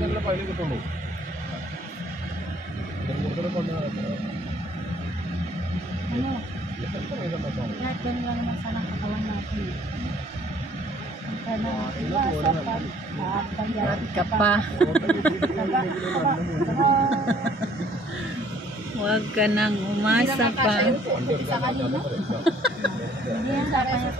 ഞങ്ങളുടെ പൈല കിട്ടുള്ളൂ. Lahat yan lang naman sana ang katawan natin. Ka pa. Huwag ka nang umasa pa. Hindi yan sa kanya.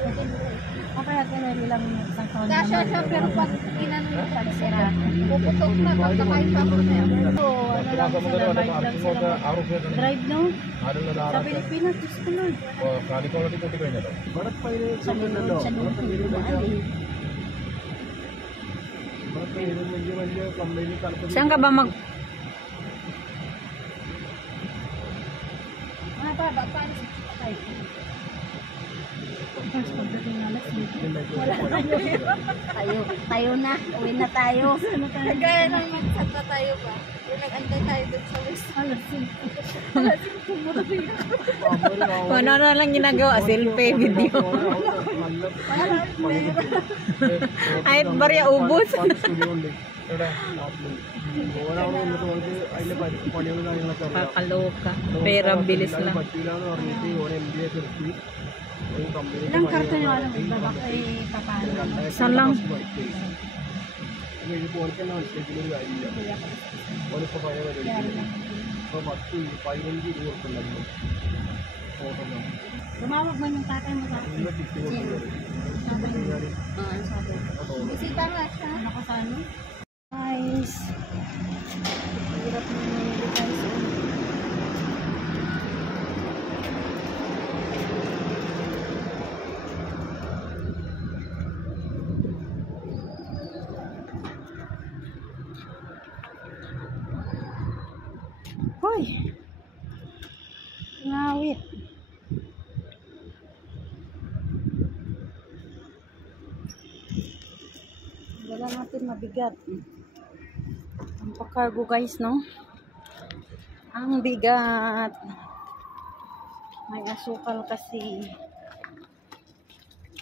Kaya kailangan isang taon naman. Kasha siya, pero pag inano yung pagsira, puputok na, pagkakain pa ako na yan. Oo, ano lang sila, bike lang sila. Drive, no? Sa Pilipinas, Diyos ko nun. കാലിക്കോളത്തിൽ കൂട്ടി കഴിഞ്ഞല്ലോ. Saan ka ba mag... Mga baba, paano sa tayo? Tapos pagdating namin, Wala na yun. Tayo na, uwi na tayo. Kagaya ng magsata tayo ba? Yung nag-antay tayo dun sa West. Ano na lang ginagawa? Selfie video. Ay, barya ubos. Kakaloka. Pera bilis lang. ilang karton yung alam, babak ay papano. Saan lang? Tumawag man yung tatay mo sa akin. Sabi niya. Sabi. Bisita nga siya. Ano ko sa ano? Guys. Hirap na nangyari guys. Hoy. Ngawit. Dala natin mabigat. Ang pakargo guys, no? Ang bigat. May asukal kasi.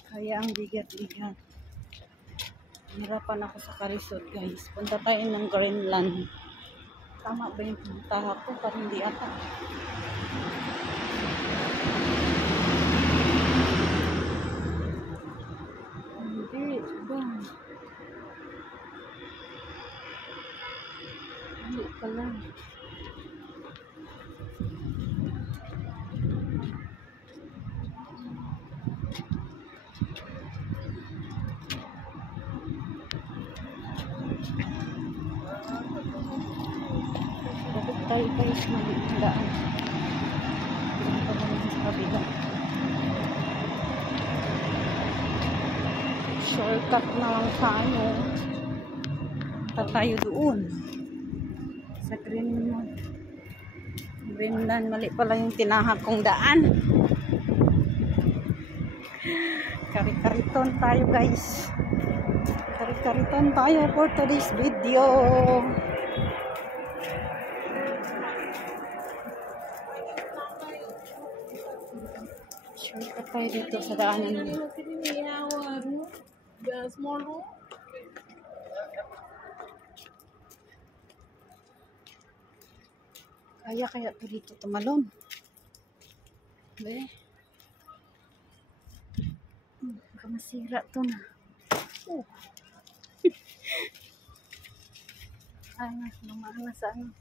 Kaya ang bigat-bigat. Hirapan ako sa Karisod guys. Punta tayo ng Greenland. Tama ba yung puntahan ko? Parang hindi ata. Hindi ba? Hindi pala. Bakit tayo guys magandaan? Pinunta kami sa kabila. Shortcut na lang sa ano. Punta tayo doon. Sa Greenland. Mali pala yung tinahak kong daan. Kari-kariton tayo guys. Kari-kariton tayo for today's video. Shortcut tayo dito sa daanan. Kaya ito dito tumalon. Baka masira ito na. Lumaana sa ano.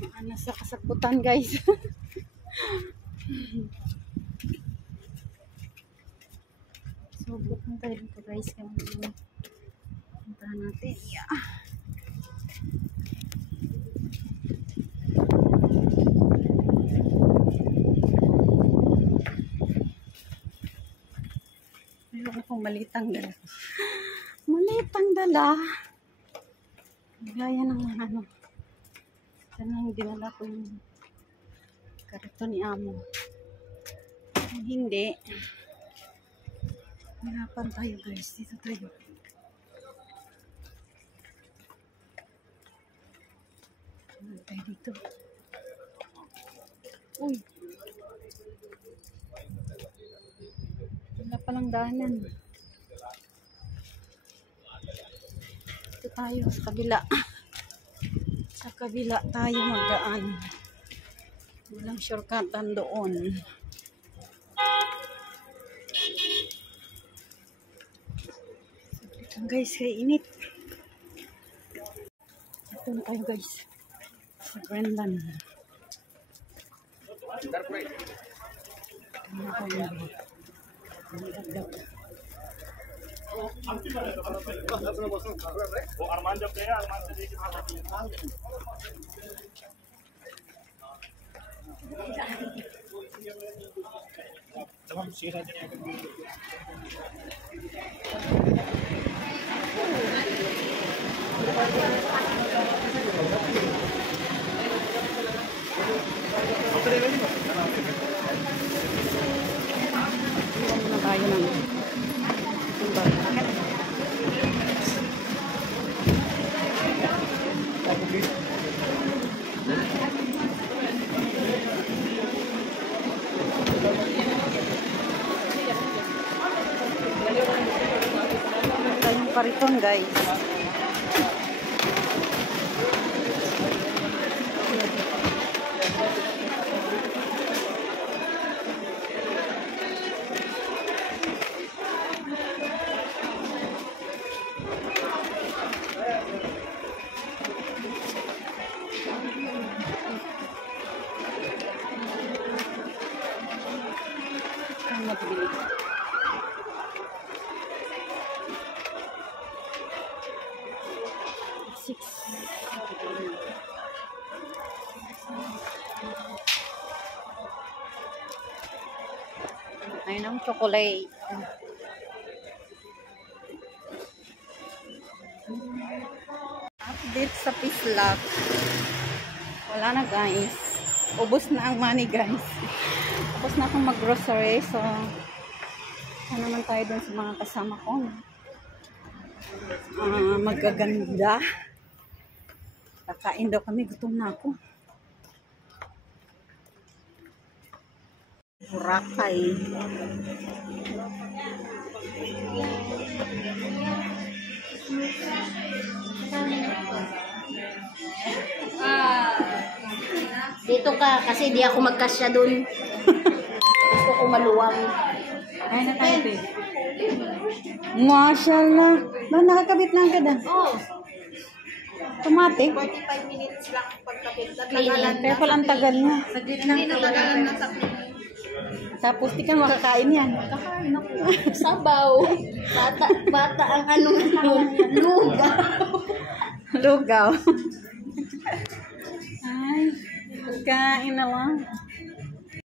Lumaana sa kasabutan guys. So, punta tayo dito guys. Puntahan natin. Yeah. Mayroon akong malitang dala. Malitang dala. Gaya ng ano. Sana dinala ko yung karito ni Amo. Kung hindi, hirapan tayo guys. Dito tayo. Ano tayo dito? Uy! Wala palang daanan. tayo sa kabila. Sa kabila tayo magdaan. Walang shortcutan doon. Guys, kaya init. Ito na tayo guys. Sa Brendan. Muna tayo ng tayong Kariton guys. Ang magbili. Ayun ang chocolate. Update sa Pislak. Wala na guys. Ubus na ang money guys. Tapos na akong mag-grocery. So, naman tayo dun sa mga kasama ko. Magaganda. Kakain daw kami. Gutom na ako. Boracay. Dito ka, kasi di ako magkasya dun. Gusto ko maluwang. Kaya na tayo, babe. Mashallah. Ba, nakakabit lang ka na. Oh, Automatic. 45 minutes lang pagkabit. Kaya pala ang tagal niya. Hindi natagalan na sa cleaning. Tapos di ka makakain yan. Kakain ako. Sabaw. Bata ang anong lugaw. Lugaw. Ay, kain na lang.